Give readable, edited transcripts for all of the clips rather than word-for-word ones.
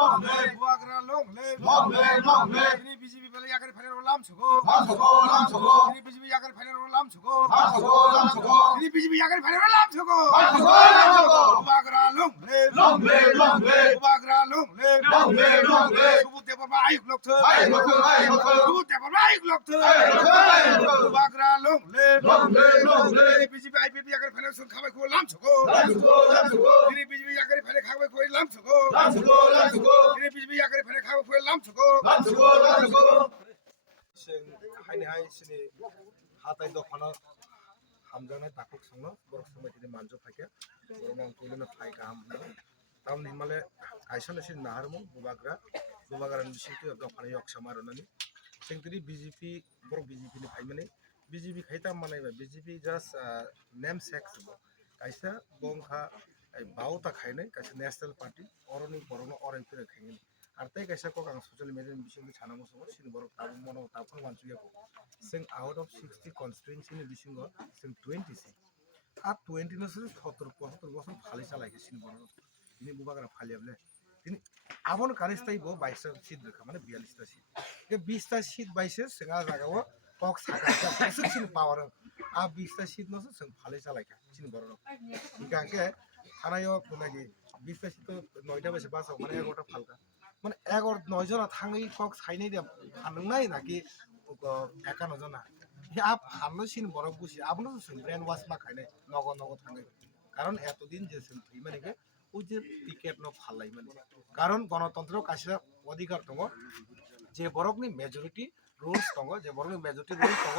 Buagra long live. Ini BJP pala yakar phane rolam chugo. Ini BJP yakar phane rolam chugo. Ini BJP yakar phane rolam chugo. Buagra long live. Buagra long live. Subut te parma ayuk lok the. Subut te parma ayuk lok the. Buagra long live. Ini BJP IPP yakar phane sun khabai ko lam chugo. Ini BJP yakar phane khabai ko lam chugo. Ini BJP yakar phane khabai ko lam chugo. Sing haini hai sini hatai dokana hamjane takuk sangno borok samai tini manjo phake borong tulina phai ka ham tam nimale aisana sin naharmo bubagra ni sintu dokana yok samaronani sing tini BJP borok BJP ni phai mane BJP khaita manai ba BJP just name sex kaisa bongkha bauta khainai kaisa national party oroni borono orai pira khaini artai kaisa ko ang social media ni bisingo chanamo so sin borok tabu mono tapon manchuya ko sing out of 60 constituency ni bisingo sing 20 si a 20 no se 70 75 বছর খালি চালাই sin borok ini bubagra phaliable তিনি abon karistai bo 22 টা seat দেখা মানে 42 টা seat কে 20 টা seat 22 সেঙ্গা জায়গাও কক সাকা কিছু sin পাওয়ার a 20 টা সিট নসে সং ফালি চালাইকা sin borok ইকাকে থানায়ও নাকি 20 টা সিট তো 9টা বেশি বাসাও মানে 11টা ফালকা মানে 9 জন থাঙ্গই কক সাইনাই দিয়া ফাননাই নাকি 51 জন আপ ফাননো sin borok বুঝি আপনো সং ব্রেন ওয়াশ মা খাইনাই নগ থাঙ্গই কারণ এতদিন যে সং মানে ওই যে টিকেট ন ফালাই মানে কারণ গণতন্ত্র কাছে অধিকার দङ যে বরকনি মেজরিটি রুলস দङ যে বরকনি মেজরিটি রুলস দङ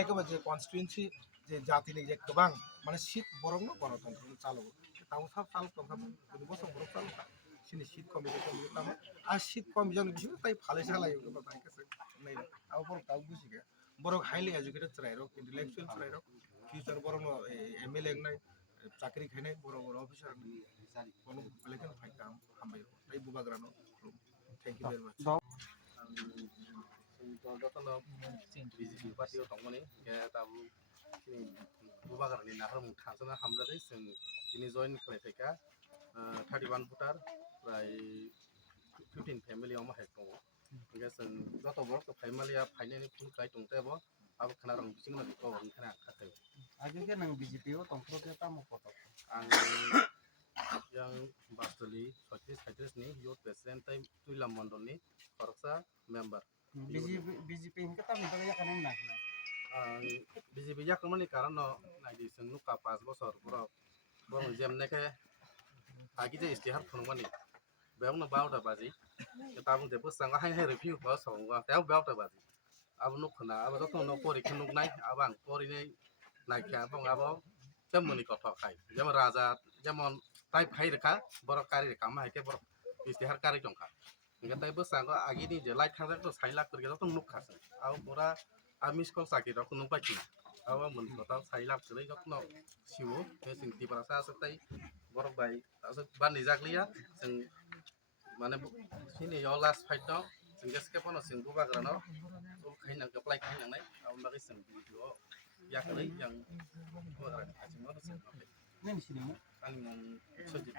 একেবারে যে কনস্টিটুয়েন্সি যে জাতিनि যে गोबां মানে সিট বরকনো গণতন্ত্র চালু তাও সব চালু প্রোগ্রাম দুই বছর বড় চালু সিনি সিট কমিশন তাম আর সিট কমিশন বিষয় তাই ফালাই চালাই তো তাই কাছে নাই আর বড় তাও বুঝিগে বড় হাইলি এডুকেটেড চাইরো ইন্টেলেকচুয়াল চাইরো ফিউচার বড় এমএলএ নাই চাকরি খাইনাই বড় অফিসার কোনো ইলেকশন ফাইটাম হামবাই তাই বুবাগ্রানো থ্যাংক ইউ ভেরি মাচ দতনো বিজেপি পার্টিও দंमोन दाबो बुबाग्रानि नाहरमुं थांसोना हामजादों जों दिनै जइन खालामनायखा 31 भटार प्राय 15 फेमिलियाव माहाय दङ जों जत बरक फेमिलिया फाइनालि फुल काय दंतेबो आबो खोनारं बिसिंनो बिखौ खोना खाथै आगे के नों बीजेपी ओ तंत्रके तामो फट आं yang Basdoli 36 ni youth president time Tuilam Mondolni Korsa member BJP इनके तामो तो या kanen ना BJP ya kemana karena nanti senuka 5 bosor bro bro jemneke agi je istihar phunmani beong na bauta baji tabung de pusang hai review ba song wa tao bauta baji abu nuk khna abu to no pori khunuk nai abang pori nei nai kya bong abo temoni ko thokai যেমন রাজা যেমন তাই ভাই রেখা বড় কারি রেখা মা হেকে বড় ইস্তিহার কারি জংখা ইঙ্গা তাই বসাঙ্গ আগিনি যে লাইট থাকলে তো 6 লাখ করে তো নুক খাসে আও পুরা আমিস কল সাকি রক নুক পাইছি আও মন কথা 6 লাখ করে যত্ন সিও তে সিংতি পারাসা সতাই বড় ভাই তাসে বানি জাগলিয়া जों माने सिनि यो लास्ट फाइट दं जों गेसके पनो सिं बुबाग्रानो खाइना गप्लाय खाइनांनाय आव मागै जों भिडिअ याखै yang bubaग्रा आसिङाव जों नों सिनिमु आंनि मुं सजिब